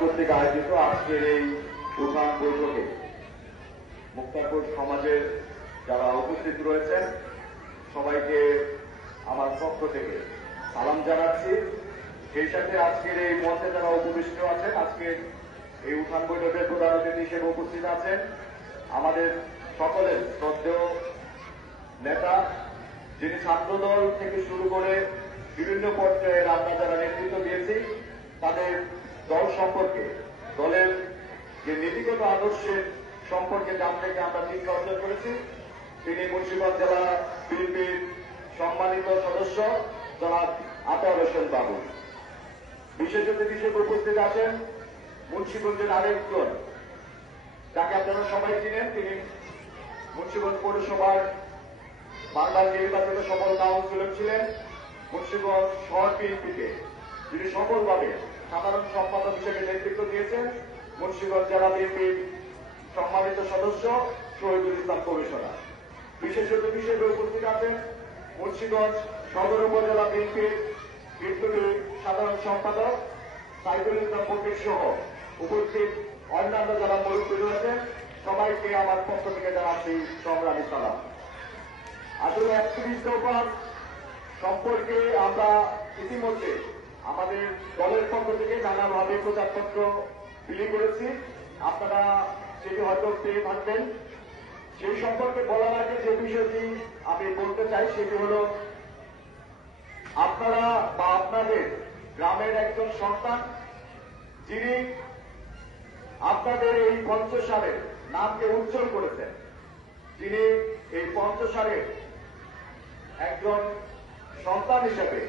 কর্তৃক আয়োজিত আজকের এই উঠান বৈঠকে মুক্তারপুর সমাজের যারা উপস্থিত রয়েছেন সবাইকে আমার পক্ষ থেকে সালাম জানাচ্ছি। সেই সাথে আজকের এই মঞ্চে যারা উপবিষ্ট আছেন, আজকের এই উঠান বৈঠকের প্রধান অতিথি হিসেবে উপস্থিত আছেন আমাদের সকলের শ্রদ্ধেয় নেতা, যিনি ছাত্রদল থেকে শুরু করে বিভিন্ন পর্যায়ে আমরা যারা নেতৃত্ব দিয়েছি তাদের দল সম্পর্কে, দলের যে নীতিগত আদর্শের সম্পর্কে জানতে আমরা শিক্ষা অর্জন করেছি। তিনি মুন্সিগঞ্জ জেলা বিএনপির সম্মানিত সদস্য জনাব আতর হোসেন বাবু। বিশেষ অতিথি হিসেবে উপস্থিত আছেন মুন্সিগঞ্জের আরেকজন, যাকে আপনারা সবাই চিনেন, তিনি মুন্সিগঞ্জ পৌরসভার বারবার নির্বাচিত সফল কাউন্সিলর ছিলেন। মুন্সিগঞ্জ শহর বিএনপিকে যিনি সফলভাবে সাধারণ সম্পাদক হিসেবে নেতৃত্ব দিয়েছেন মুন্সিগঞ্জ জেলা বিএনপির সম্মানিত সদস্য শহীদুল ইসলাম কমিশনার। বিশেষ অতিথি হিসেবে উপস্থিত আছেন মুন্সিগঞ্জ সদর উপজেলা বিএনপির বিপ্লবী সাধারণ সম্পাদক সাইদুল ইসলাম ফকির সহ উপস্থিত অন্যান্য যারা মুরব্বী রয়েছেন সবাইকে আমার পক্ষ থেকে জানাচ্ছি সংগ্রামী সালাম। আসলে 31 দফা সম্পর্কে আমরা ইতিমধ্যে আমাদের দলের পক্ষ থেকে নানাভাবে প্রচারপত্র বিলি করেছি, আপনারা সেটি হয়তো পেয়ে থাকবেন। সেই সম্পর্কে বলার আগে যে বিষয়টি আমি বলতে চাই সেটি হল, আপনারা বা আপনাদের গ্রামের একজন সন্তান যিনি আপনাদের এই পঞ্চসারের নামকে উজ্জ্বল করেছেন, যিনি এই পঞ্চসারের একজন সন্তান হিসেবে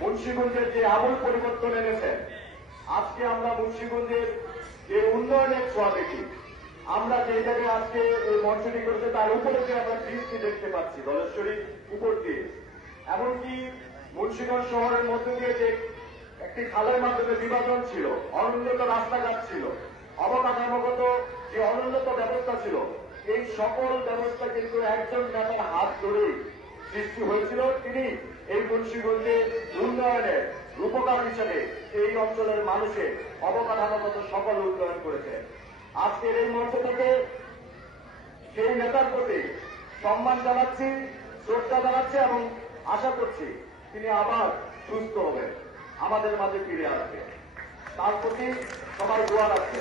মুন্সিগঞ্জের যে আমূল পরিবর্তন এনেছেন, আজকে আমরা মুন্সিগঞ্জের যে উন্নয়নের ছোঁয়া দেখি, আমরা যে জায়গায় আজকে এই মঞ্চটি করেছে তার উপরে যে আমরা দৃষ্টি দেখতে পাচ্ছি দলেশ্বরী উপর দিয়ে, এমনকি মুন্সিগঞ্জ শহরের মধ্যে দিয়ে যে একটি খালের মাধ্যমে বিভাজন ছিল, অনুন্নত রাস্তাঘাট ছিল, অবকাঠামোগত যে অনুন্নত ব্যবস্থা ছিল, এই সকল ব্যবস্থা কিন্তু একজন নেতার হাত ধরেই সৃষ্টি হয়েছিল। তিনি এই মুন্সিগঞ্জের উন্নয়নের রূপকার হিসেবে এই অঞ্চলের মানুষের অবকাঠামোগত সকল উন্নয়ন করেছেন। আজকের এই মঞ্চ থেকে সেই নেতার প্রতি সম্মান জানাচ্ছি, শ্রদ্ধা জানাচ্ছি এবং আশা করছি তিনি আবার সুস্থ হবেন, আমাদের মাঝে ফিরে আসবে। তার প্রতি সবাই দোয়া রাখবে।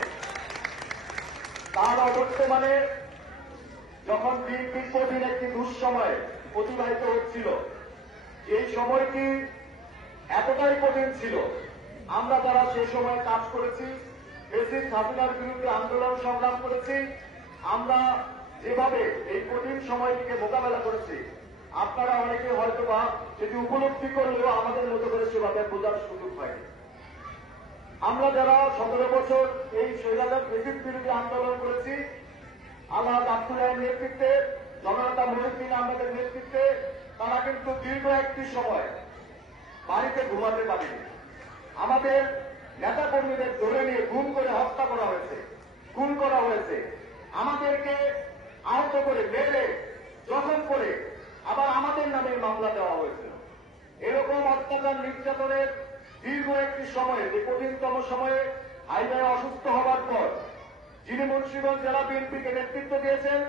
তার অবর্তমানে যখন দীর্ঘদিন একটি দুঃসময় অতিবাহিত হচ্ছিল, এই সময়টি এতটাই কঠিন ছিল, আমরা যারা সেই সময় কাজ করেছি, ফ্যাসিস্ট হাসিনার বিরুদ্ধে আন্দোলন সংগ্রাম করেছি, আমরা যেভাবে এই কঠিন সময়টিকে মোকাবেলা করেছি, আপনারা অনেকে হয়তো বা সেটি উপলব্ধি করলেও আমাদের মতো করে সেভাবে বোঝার সুযোগ হয়নি। আমরা যারা 17 বছর এই স্বৈরাচার ফ্যাসিস্ট বিরোধী আন্দোলন করেছি, আলহাজ আব্দুল্লাহের নেতৃত্বে, জননেতা মহিউদ্দিন আহমেদের নেতৃত্বে, তারা কিন্তু দীর্ঘ একটি সময় বাড়িতে ঘুমাতে পারেনি। আমাদের নেতা কর্মীদের ধরে নিয়ে গুম করে হত্যা করা হয়েছে, খুন করা হয়েছে, আমাদেরকে আহত করে মেরে জখম করে আবার আমাদের নামে মামলা দেওয়া হয়েছিল। এরকম অত্যাচার নির্যাতনের দীর্ঘ একটি সময়ে, যে কঠিনতম সময়ে হাইওয়ে অসুস্থ হবার পর যিনি মুন্সিগঞ্জ জেলা বিএনপিকে নেতৃত্ব দিয়েছেন,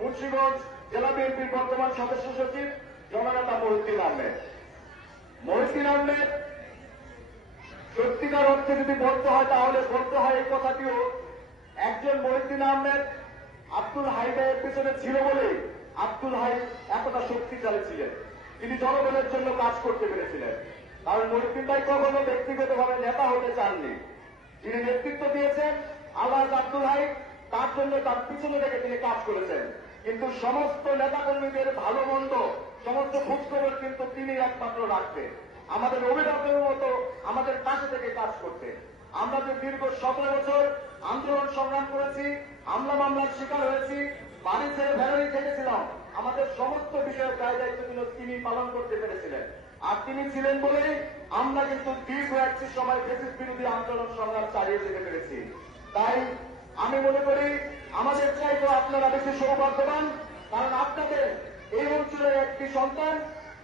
মুন্সিগঞ্জ জেলা বিএনপির বর্তমান সদস্য সচিব জননেতা মহিউদ্দিন আহমেদ। মহিউদ্দিন আহমেদ সত্যিকার অর্থে যদি বলতে হয় তাহলে বলতে হয় এই কথাটিও, একজন মহিউদ্দিন আহমেদ আব্দুল হাই ভাইয়ের পেছনে ছিল বলে আব্দুল হাই এতটা শক্তিশালী ছিলেন, তিনি জনগণের জন্য কাজ করতে পেরেছিলেন। কারণ মহিউদ্দিন ভাই কখনো ব্যক্তিগতভাবে নেতা হতে চাননি, যিনি নেতৃত্ব দিয়েছেন আলহাজ আব্দুল হাই, তার জন্য তার পিছনে থেকে তিনি কাজ করেছেন। কিন্তু সমস্ত নেতাকর্মীদের ভালো মন্দ সমস্ত খোঁজখবর কিন্তু তিনি একমাত্র রাখতেন, আমাদের অভিভাবকের মতো আমাদের পাশে থেকে কাজ করতেন। আমরা যে দীর্ঘ 17 বছর আন্দোলন সংগ্রাম করেছি, হামলা মামলার শিকার হয়েছি, বাড়ি ছেড়ে ভ্যালি থেকেছিলাম, আমাদের সমস্ত বিষয়ের দায় দায়িত্ব তিনি পালন করতে পেরেছিলেন। আর তিনি ছিলেন বলেই আমরা কিন্তু দীর্ঘ একটি সময় ফ্যাসিস্ট বিরোধী আন্দোলন সংগ্রাম চালিয়ে যেতে পেরেছি। তাই আমি মনে করি আমাদের চাইতে আপনারা বেশি সৌভাগ্যবান, কারণ আপনাদের এই অঞ্চলের একটি সন্তান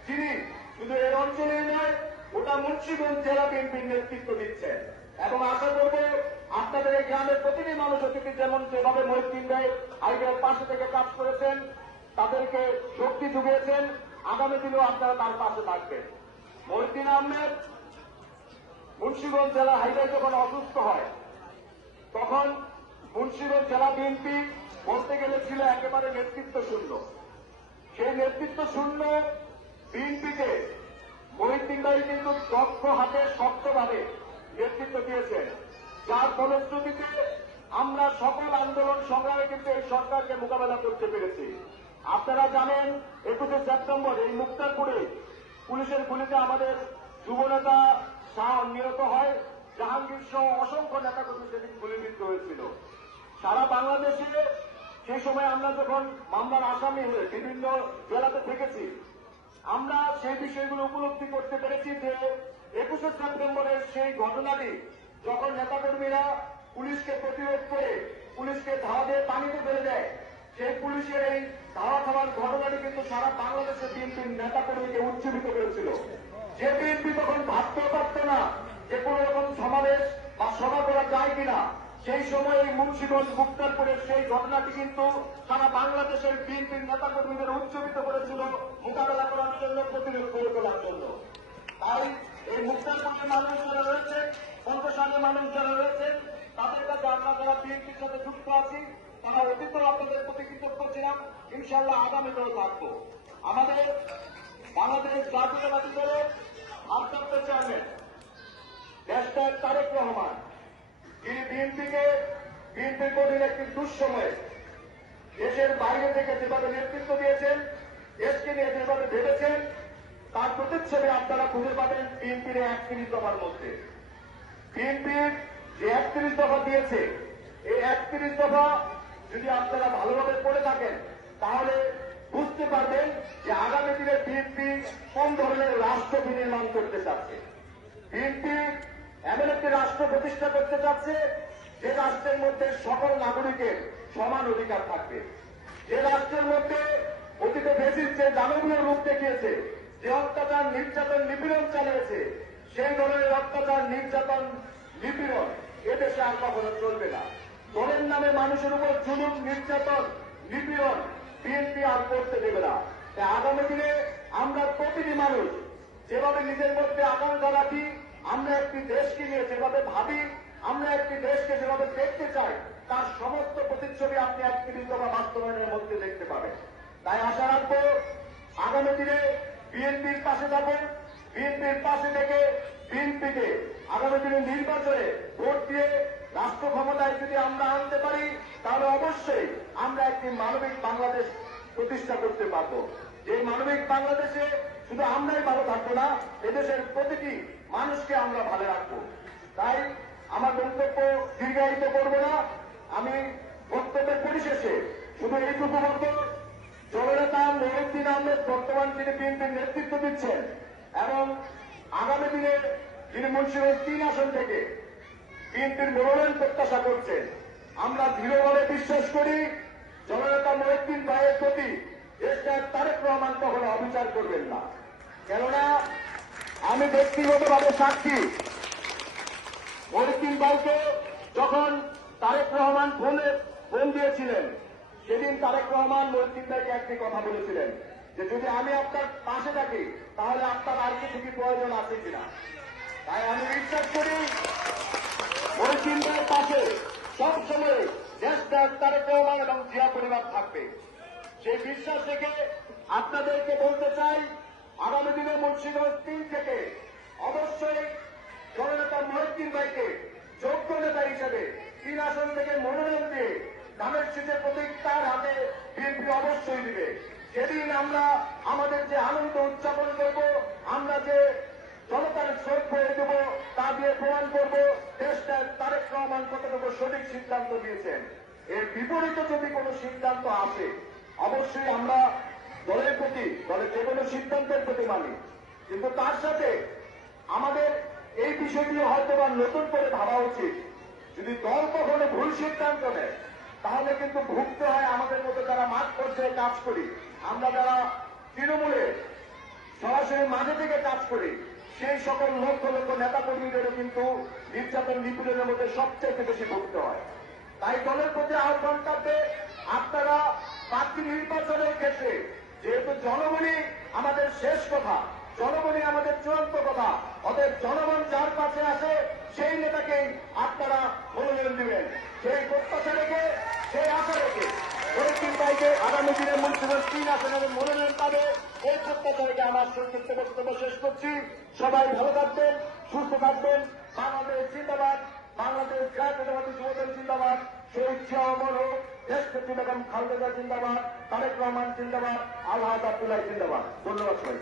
যিনি শুধু এই অঞ্চলেই নয় ওটা মুন্সিগঞ্জ জেলা বিএনপির নেতৃত্ব দিচ্ছেন। এবং আশা করব আপনাদের এই গ্রামের প্রতিটি মানুষ অতিথি যেমন যেভাবে মহিউদ্দিন ভাই হাইওয়ের পাশে থেকে কাজ করেছেন, তাদেরকে শক্তি জুগিয়েছেন, আগামী দিনেও আপনারা তার পাশে থাকবেন। মহিউদ্দিন আহমেদ মুন্সিগঞ্জ জেলা হাইওয়ে যখন অসুস্থ হয়, তখন মুন্সিগঞ্জ জেলা বিএনপি বলতে গেলে ছিল একেবারে নেতৃত্ব শূন্য। সেই নেতৃত্ব শূন্য বিএনপিকে মহিউদ্দিন ভাই কিন্তু দক্ষ হাতে শক্তভাবে নেতৃত্ব দিয়েছেন, যার ফলশ্রুতিতে আমরা সকল আন্দোলন সংগ্রামে কিন্তু এই সরকারকে মোকাবেলা করতে পেরেছি। আপনারা জানেন 21শে সেপ্টেম্বর এই মুক্তারপুরে পুলিশের গুলিতে আমাদের যুবনেতা শাহ নিহত হয়, জাহাঙ্গীর সহ অসংখ্য নেতাকর্মী সেদিন গুলিবিদ্ধ হয়েছিল। সারা বাংলাদেশে সেই সময় আমরা যখন মামলার আসামি হয়ে বিভিন্ন জেলাতে থেকেছি, আমরা সেই বিষয়গুলো উপলব্ধি করতে পেরেছি যে 21শে সেপ্টেম্বরের সেই ঘটনাটি যখন নেতাকর্মীরা পুলিশকে প্রতিরোধ করে পুলিশকে ধাওয়া দিয়ে পানিতে ফেলে দেয়, সেই পুলিশের এই ধাওয়া খাওয়ার ঘটনাটি কিন্তু সারা বাংলাদেশের বিএনপির নেতাকর্মীকে উজ্জীবিত করেছিল। যে বিএনপি তখন ভাবতেও পারত না যে কোন রকম সমাবেশ বা সভা করা যায় কিনা, সেই সময় এই মুন্সিগঞ্জ মুক্তারপুরের সেই ঘটনাটি কিন্তু সারা বাংলাদেশের বিএনপির নেতাকর্মীদের উজ্জীবিত করেছিল মোকাবেলা করার জন্য, প্রতিরোধ করে তোলার জন্য। তাই এই মুক্তারপুরের মানুষ যারা রয়েছে, পঞ্চসালের মানুষ যারা রয়েছেন, তাদের কাছে আমরা যারা বিএনপির সাথে যুক্ত আছি, তারা অতীতেও আপনাদের প্রতি কৃতজ্ঞ ছিলাম, ইনশাআল্লাহ আগামীতেও থাকবো। আমাদের বাংলাদেশ জাতীয়তাবাদী দলের ভারপ্রাপ্ত চেয়ারম্যান দেশটার তারেক রহমান, যিনি বিএনপির কঠিন একটি দুঃসময়ে দেশের বাইরে থেকে যেভাবে নেতৃত্ব দিয়েছেন, দেশকে নিয়ে যেভাবে ভেবেছেন, তার প্রতিচ্ছবি আপনারা খুঁজে পাবেন বিএনপির 31 দফার মধ্যে। বিএনপির যে 31 দফা দিয়েছে, এই 31 দফা যদি আপনারা ভালোভাবে পড়ে থাকেন, তাহলে বুঝতে পারবেন যে আগামী দিনে বিএনপি কোন ধরনের রাষ্ট্র বিনির্মাণ করতে চাচ্ছে। বিএনপি এমন একটি রাষ্ট্র প্রতিষ্ঠা করতে চাচ্ছে যে রাষ্ট্রের মধ্যে সকল নাগরিকের সমান অধিকার থাকবে, যে রাষ্ট্রের মধ্যে অতীতে ফ্যাসিস্ট যে দানবীয় রূপ দেখিয়েছে, যে অত্যাচার নির্যাতন নিপীড়ন চালিয়েছে, সেই ধরনের অত্যাচার নির্যাতন নিপীড়ন এদেশে আর কখনো চলবে না। দলের নামে মানুষের উপর জুলুম নির্যাতন নিপীড়ন বিএনপি আর করতে দেবে না। তাই আগামী দিনে আমরা প্রতিটি মানুষ যেভাবে নিজের মধ্যে আকাঙ্ক্ষা রাখি, আমরা একটি দেশকে নিয়ে যেভাবে ভাবি, আমরা একটি দেশকে যেভাবে দেখতে চাই, তার সমস্ত প্রতিচ্ছবি আপনি 31 দফা বাস্তবায়নের মধ্যে দেখতে পাবেন। তাই আশা রাখবো আগামী দিনে বিএনপির পাশে থাকবেন, বিএনপির পাশে থেকে বিএনপিকে আগামী দিনে নির্বাচনে ভোট দিয়ে রাষ্ট্র ক্ষমতায় যদি আমরা আনতে পারি, তাহলে অবশ্যই আমরা একটি মানবিক বাংলাদেশ প্রতিষ্ঠা করতে পারব। যে মানবিক বাংলাদেশে শুধু আমরাই ভালো থাকবো না, এদেশের প্রতিটি মানুষকে আমরা ভালো রাখবো। তাই আমার বক্তব্য দীর্ঘায়িত করব না, আমি বক্তব্যের পরিশেষে শুধু এইটুকু বলব, জননেতা মহিউদ্দিন আহমেদ বর্তমান তিনি বিএনপির নেতৃত্ব দিচ্ছেন এবং আগামী দিনে যিনি মুন্সিগঞ্জ 3 আসন থেকে বিএনপির মনোনয়ন প্রত্যাশা করছেন, আমরা দৃঢ়ভাবে বিশ্বাস করি জননেতা মহিউদ্দিন ভাইয়ের প্রতি দেশটার তারেক রহমান কখনো অবিচার করবেন না। কেননা আমি ব্যক্তিগতভাবে সাক্ষী, মহিউদ্দিন ভাইকে যখন তারেক রহমান ফোন দিয়েছিলেন, সেদিন তারেক রহমান মহিউদ্দিন ভাইকে একটি কথা বলেছিলেন যে যদি আমি আপনার পাশে থাকি তাহলে আপনার আর কিছু কি প্রয়োজন আছে কিনা। তাই আমি বিশ্বাস করি মহিউদ্দিন ভাইয়ের পাশে সবসময় দেশটার তারেক রহমান এবং জিয়া পরিবার থাকবে। সেই বিশ্বাস থেকে আপনাদেরকে বলতে চাই, আগামী দিনে মুন্সিগঞ্জ 3 থেকে অবশ্যই জননেতা মহিউদ্দিন ভাইকে যোগ্য নেতা হিসেবে 3 আসন থেকে মনোনয়ন দিয়ে ধানের শীতের প্রতীক তার হাতে বিএনপি অবশ্যই দিবে। সেদিন আমরা আমাদের যে আনন্দ উদযাপন করব, আমরা যে জনতার শ্রদ্ধ হয়ে দেব, তা দিয়ে প্রমাণ করব দেশটার তারেক রহমান কতটুকু সঠিক সিদ্ধান্ত দিয়েছেন। এর বিপরীতে যদি কোনো সিদ্ধান্ত আসে, অবশ্যই আমরা দলের প্রতি, দলের যে কোনো সিদ্ধান্তের প্রতি মানি, কিন্তু তার সাথে আমাদের এই বিষয়টি হয়তো বা নতুন করে ভাবা উচিত। যদি দল কখনো ভুল সিদ্ধান্ত নেয়, তাহলে কিন্তু ভুগতে হয় আমাদের মতো যারা মাঠ পর্যায়ে কাজ করি, আমরা যারা তৃণমূলে সরাসরি মাঠে থেকে কাজ করি, সেই সকল লক্ষ লক্ষ নেতা কর্মীদেরও কিন্তু নির্যাতন নিপীড়নের মধ্যে সবচেয়ে বেশি ভুগতে হয়। তাই দলের প্রতি আহ্বান থাকবে, আপনারা প্রার্থী নির্বাচনের ক্ষেত্রে যেহেতু জনগণই আমাদের শেষ কথা, জনগণই আমাদের চূড়ান্ত কথা, অতএব জনগণ যার পাশে আছে সেই নেতাকেই আপনারা মনোনয়ন দিবেন। সেই প্রত্যাশা রেখে, সেই আশা রেখে শরীফ ভাইকে আগামী দিনে মুন্সিগঞ্জ 3 আসনের মনোনয়ন পাবে, এই প্রত্যাশা রেখে আমার সংক্ষিপ্ত বক্তব্য শেষ করছি। সবাই ভালো থাকবেন, সুস্থ থাকবেন। বাংলাদেশ জিন্দাবাদ, বাংলাদেশ জাতীয়তাবাদী যুবদল জিন্দাবাদ, শহীদ জিয়া অমর হোক, দেশনেত্রী বেগম খালেদা জিন্দাবাদ, তারেক রহমান জিন্দাবাদ, আলহাজ আব্দুল্লাহ জিন্দাবাদ। ধন্যবাদ সবাই।